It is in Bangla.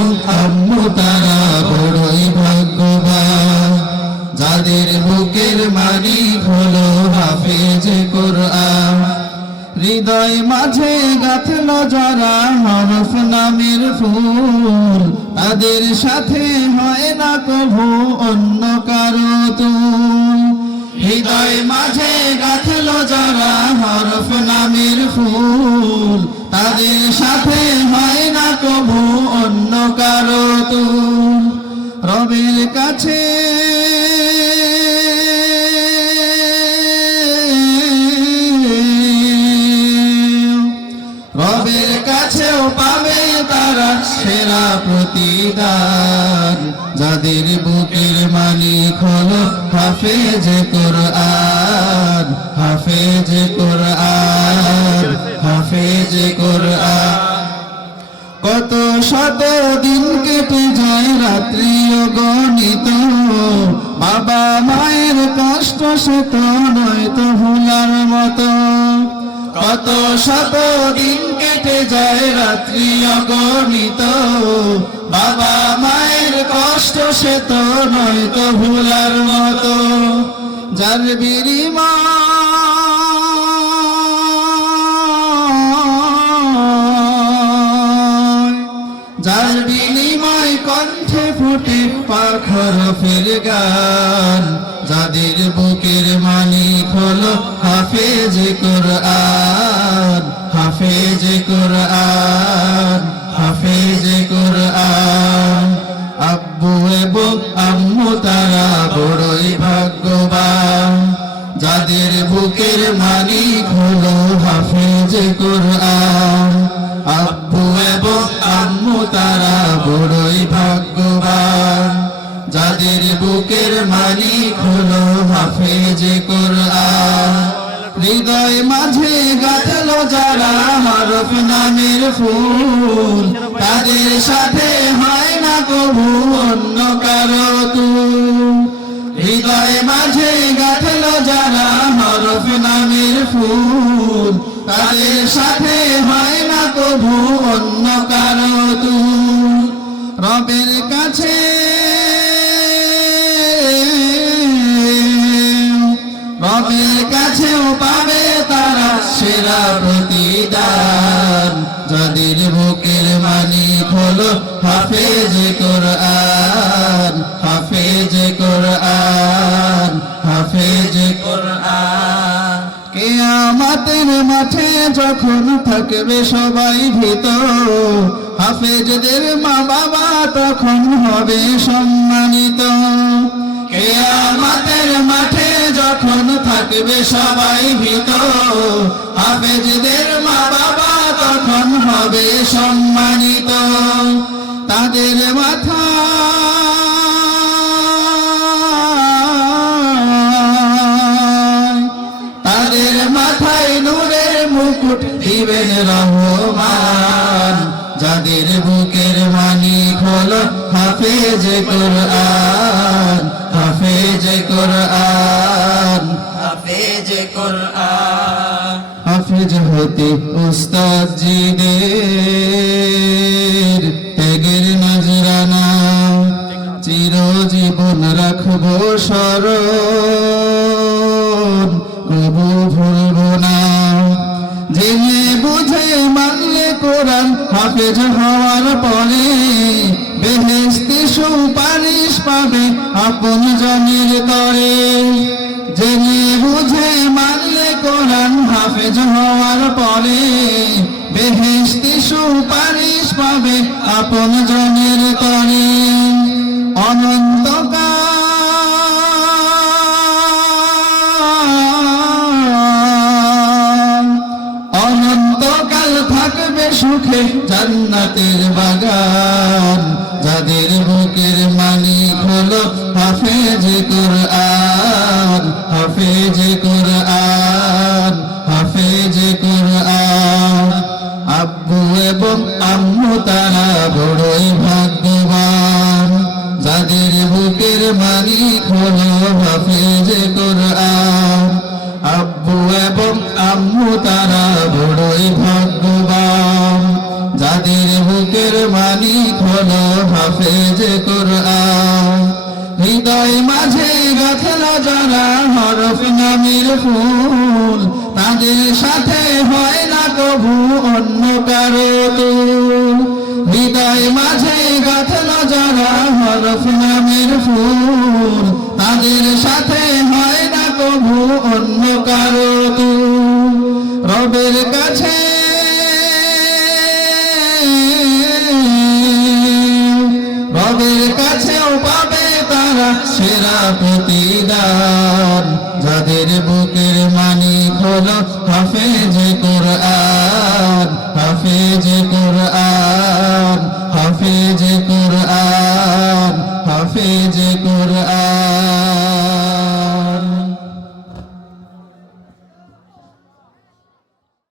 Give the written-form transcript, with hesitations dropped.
এবং আম্মু তারা বড়ই ভাগ্যবান, যাদের বুকের মালিক হলো হাফেজ কোরআন। হৃদয় মাঝে গাঁথলো যারা হরফ নামের ফুল, তাদের সাথে হয় না কভু অন্য কারো তুল। হৃদয় মাঝে গাঁথলো যারা হরফ নামের ফুল, তাদের সাথে হয় না কভু অন্য কারো তুল। রবের কাছে রবের কাছেও পাবে তারা সেরা প্রতিদান, যাদের বুকের মালিক হলো হাফেজ কোরআন, হাফেজ কোরআন, হাফেজ কোরআন। কত শত দিন কেটে যায় রাত্রি অগণিত, বাবা মায়ের কষ্ট সে তো নয় তো ভোলার মতো। কত শত দিন কেটে যায় রাত্রি অগণিত, বাবা মায়ের কষ্ট সে তো নয় তো ভোলার মতো। যার বিনিময় কণ্ঠে ফুটে পাক হরফের গান, যাদের বুকের মালিক হলো হাফেজ কোরআন, হাফেজ কোরআন, হাফেজ কোরআন। আব্বু এবং আম্মু তারা বড়ই ভাগ্যবান, যাদের বুকের মালিক হলো হাফেজ কোরআন। আব্বু এবং আম্মু তারা বড়ই ভাগ্যবান, যাদের বুকের মালিক হলো হাফেজ কোরআন। হৃদয় মাঝে গাঁথলো যারা হরফ নামের ফুল, তাদের সাথে হয় না কভু অন্য কারো তুল। হৃদয় মাঝে গাঁথলো যারা হরফ নামের ফুল, তাদের সাথে হয় না কভু অন্য কারো তুল। রবের কাছে রবের কাছেও পাবে তারা সেরা প্রতিদান, যাদের বুকের মালিক হলো হাফেজ কোরআন, হাফেজ কোরআন, হাফেজ কোরআন। কিয়ামতের মাঠে যখন থাকবে সবাই ভীত, হাফেজদের মা বাবা তখন হবে সম্মানিত। কিয়ামতের মাঠে যখন থাকবে সবাই ভীত, হাফেজদের মা বাবা তখন হবে সম্মানিত। তাদের মাথা তাদের মাথায় নূরের মুকুট দিবেন রহমান, যাদের বুকের মালিক হলো হাফেজ কোরআন, হাফেজ কোরআন, হাফেজ কোরআন। হাফেজ হতে উস্তাদজিদের ত্যাগের নজরানা চিরজীবন রাখবো স্মরণ, কবু ভুলবো না। জেনে বুঝে মানলে কোরআন হাফেজ হওয়ার পরে, বেহেশতে সুপারিশ পাবে আপন জনের তরে। জেনে বুঝে মানলে কোরআন হাফেজ হওয়ার পরে, বেহেশতে সুপারিশ পাবে আপন জনের তরে। অনন্তকাল থাকবে সুখে জান্নাতের বাগান, যাদের বুকের মালিক হলো হাফেজ কোরআন, হাফেজ কোরআন, হাফেজ কোরআন। আব্বু এবং আম্মু তারা বড়ই ভাগ্যবান, যাদের বুকের মালিক হলো হাফেজ কোরআন। আব্বু এবং আম্মু তারা বড়ই ভাগ্যবান, যাদের বুকের মালিক হলো হাফেজ কোরআন। হৃদয় মাঝে গাঁথল যারা হরফ নামের ফুল, তাদের সাথে হয় না কভু অন্য কারো তুল। হৃদয় মাঝে গাঁথল যারা হরফ নামের ফুল, তাদের সাথে হয় না কভু অন্য কারো তুল। রবের কাছে রবের কাছেও পাবে তারা সেরা প্রতি